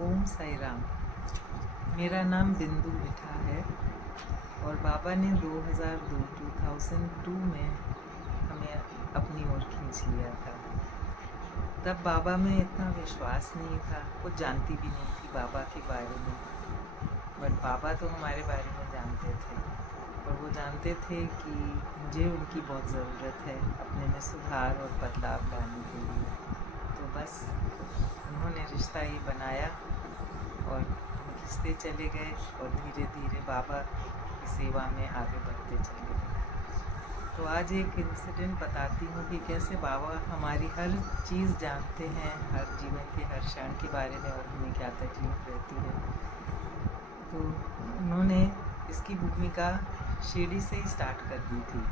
ओम साई राम। मेरा नाम बिंदु मिठा है और बाबा ने 2002 में हमें अपनी ओर खींच लिया था। तब बाबा में इतना विश्वास नहीं था, कुछ जानती भी नहीं थी बाबा के बारे में, बट बाबा तो हमारे बारे में जानते थे और वो जानते थे कि मुझे उनकी बहुत ज़रूरत है अपने में सुधार और बदलाव लाने के लिए। तो बस उन्होंने रिश्ता ये बनाया और हम खिंचते चले गए और धीरे धीरे बाबा की सेवा में आगे बढ़ते चले गए। तो आज एक इंसिडेंट बताती हूँ कि कैसे बाबा हमारी हर चीज़ जानते हैं, हर जीवन के हर क्षण के बारे में और हमें क्या तकलीफ रहती है। तो उन्होंने इसकी भूमिका शिरडी से ही स्टार्ट कर दी थी।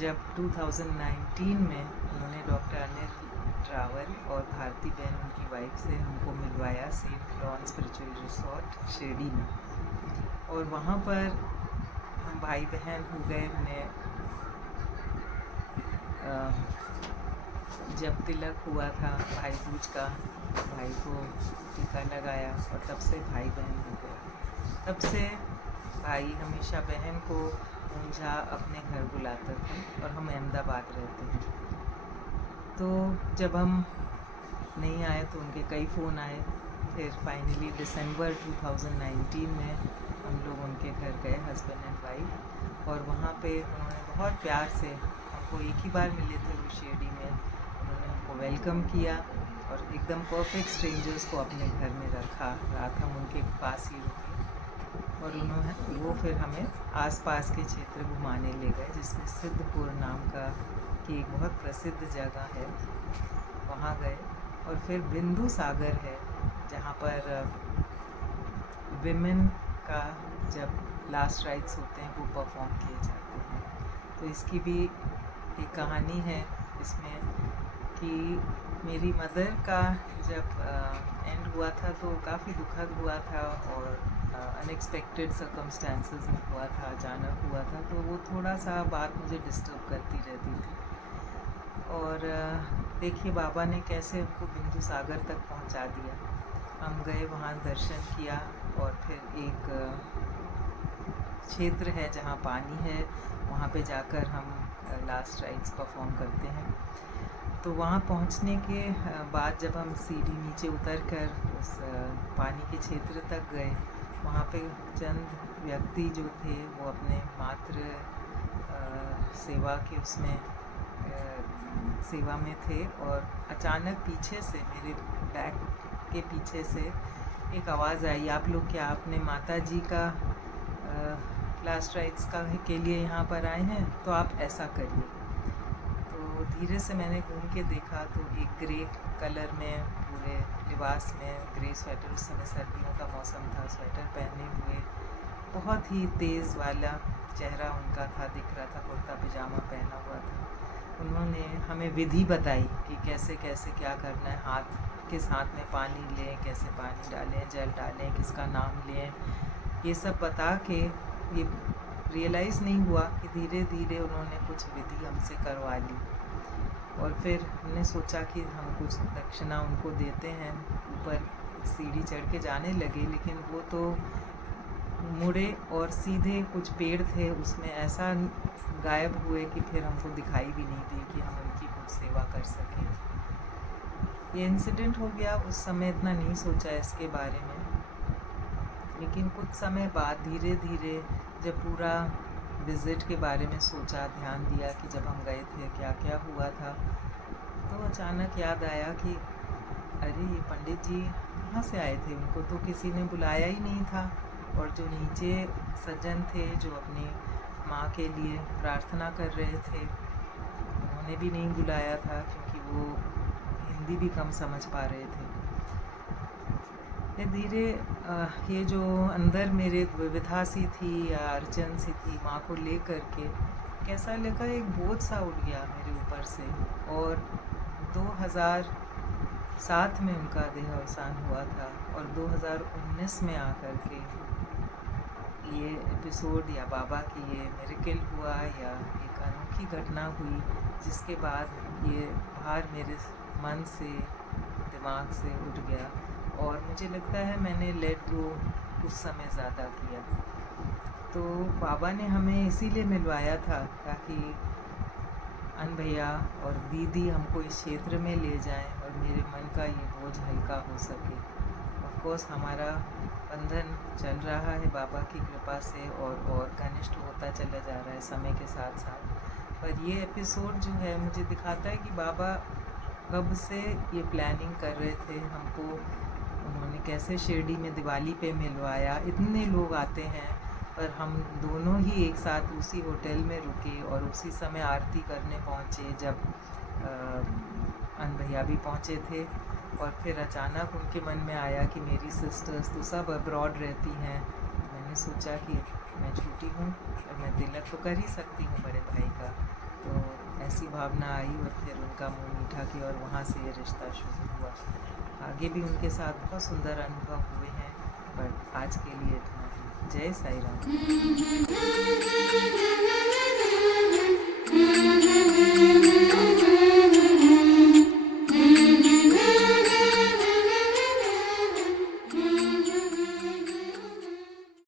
जब 2019 में उन्होंने डॉक्टर अनिल रावल और भारती बहन उनकी वाइफ से हमको मिलवाया Saint Lawn spiritual resort Shirdi में, और वहाँ पर हम भाई बहन हो गए। उन्हें जब तिलक हुआ था भाई दूज का, भाई को टीका लगाया और तब से भाई बहन हो गए। तब से भाई हमेशा बहन को ऊंझा अपने घर बुलाता था और हम अहमदाबाद रहते हैं। तो जब हम नहीं आए तो उनके कई फ़ोन आए। फिर फाइनली दिसंबर 2019 में हम लोग उनके घर गए, हस्बैंड एंड वाइफ, और वहाँ पे उन्होंने बहुत प्यार से हमको, एक ही बार मिले थे वो शिरडी में, उन्होंने हमको वेलकम किया और एकदम परफेक्ट स्ट्रेंजर्स को अपने घर में रखा। रात हम उनके पास ही रुके और वो फिर हमें आसपास के क्षेत्र घुमाने ले गए, जिसमें सिद्धपुर नाम का की एक बहुत प्रसिद्ध जगह है, वहाँ गए। और फिर बिंदु सागर है जहाँ पर विमेन का जब लास्ट राइट्स होते हैं वो परफॉर्म किए जाते हैं। तो इसकी भी एक कहानी है इसमें कि मेरी मदर का जब एंड हुआ था तो काफ़ी दुखद हुआ था और अनएक्सपेक्टेड सर्कमस्टेंसेस में हुआ था, अचानक हुआ था। तो वो थोड़ा सा बात मुझे डिस्टर्ब करती रहती थी। और देखिए बाबा ने कैसे उनको बिंदु सागर तक पहुंचा दिया। हम गए वहाँ, दर्शन किया और फिर एक क्षेत्र है जहाँ पानी है, वहाँ पे जाकर हम लास्ट राइट्स परफॉर्म करते हैं। तो वहाँ पहुँचने के बाद जब हम सीढ़ी नीचे उतर कर उस पानी के क्षेत्र तक गए, वहाँ पे चंद व्यक्ति जो थे वो अपने मात्र सेवा के उसमें सेवा में थे, और अचानक पीछे से, मेरे बैक के पीछे से एक आवाज़ आई, आप लोग क्या अपने माता जी का लास्ट राइट्स का के लिए यहाँ पर आए हैं, तो आप ऐसा करिए। तो धीरे से मैंने घूम के देखा तो एक ग्रे कलर में पूरे लिबास में, ग्रे स्वेटर, उस समय सर्दियों का मौसम था, स्वेटर पहने हुए, बहुत ही तेज़ वाला चेहरा उनका था, दिख रहा था, कुर्ता पजामा पहना हुआ था। उन्होंने हमें विधि बताई कि कैसे कैसे क्या करना है, किस हाथ में पानी लें, कैसे पानी डालें, जल डालें, किसका नाम लें, ये सब बता के ये रियलाइज़ नहीं हुआ कि धीरे धीरे उन्होंने कुछ विधि हमसे करवा ली। और फिर हमने सोचा कि हम कुछ दक्षिणा उनको देते हैं। ऊपर सीढ़ी चढ़ के जाने लगे, लेकिन वो तो मुड़े और सीधे कुछ पेड़ थे उसमें ऐसा गायब हुए कि फिर हमको दिखाई भी नहीं दी कि हम उनकी कुछ सेवा कर सकें। ये इंसिडेंट हो गया, उस समय इतना नहीं सोचा इसके बारे में, लेकिन कुछ समय बाद धीरे धीरे जब पूरा विज़िट के बारे में सोचा, ध्यान दिया कि जब हम गए थे क्या क्या हुआ था, तो अचानक याद आया कि अरे ये पंडित जी कहाँ से आए थे, उनको तो किसी ने बुलाया ही नहीं था। और जो नीचे सज्जन थे जो अपनी माँ के लिए प्रार्थना कर रहे थे, उन्होंने भी नहीं बुलाया था क्योंकि वो हिंदी भी कम समझ पा रहे थे। धीरे ये जो अंदर मेरे विविधा सी थी या अर्चन सी थी माँ को ले कर के, कैसा लगा एक बोझ सा उठ गया मेरे ऊपर से। और 2007 में उनका देहावसान हुआ था और 2019 में आकर के ये एपिसोड या बाबा की ये मिरेकल हुआ या एक अनोखी घटना हुई, जिसके बाद ये भार मेरे मन से, दिमाग से उठ गया और मुझे लगता है मैंने लेट गो उस समय ज़्यादा किया। तो बाबा ने हमें इसीलिए मिलवाया था ताकि अन भैया और दीदी हमको इस क्षेत्र में ले जाएं और मेरे मन का ये बोझ हल्का हो सके। ऑफ कोर्स हमारा बंधन चल रहा है बाबा की कृपा से और घनिष्ठ होता चला जा रहा है समय के साथ साथ। पर ये एपिसोड जो है मुझे दिखाता है कि बाबा कब से ये प्लानिंग कर रहे थे हमको। उन्होंने कैसे शिरडी में दिवाली पे मिलवाया, इतने लोग आते हैं पर हम दोनों ही एक साथ उसी होटल में रुके और उसी समय आरती करने पहुँचे जब अन भैया भी पहुँचे थे। और फिर अचानक उनके मन में आया कि मेरी सिस्टर्स तो सब अब्रॉड रहती हैं। मैंने सोचा कि मैं छोटी हूँ और मैं तिलक तो कर ही सकती हूँ बड़े भाई का। तो ऐसी भावना आई और फिर उनका मुँह मीठा किया और वहाँ से ये रिश्ता शुरू हुआ। आगे भी उनके साथ बहुत सुंदर अनुभव हुए हैं, पर आज के लिए इतना ही। जय साई राम।